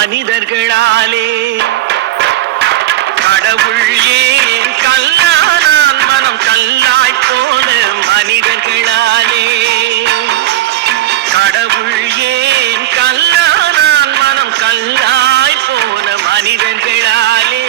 மனிதர்களாலே. கடவுள் ஏன் கல்லானான் மனம் கல்லாய் போன மனிதர்களாலே. கடவுள் ஏன் கல்லானான் மனம் கல்லாய் போன மனிதர்களாலே.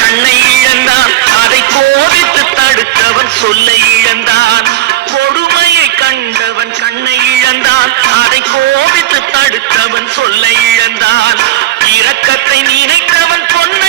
கண்ணை இழந்தான், அதை கோபித்து தடுத்தவன் சொல்லை இழந்தான். கொடுமையை கண்டவன் கண்ணை இழந்தான், அதை கோபித்து தடுத்தவன் சொல்லை இழந்தான். இரக்கத்தை நினைத்தவன் பொன்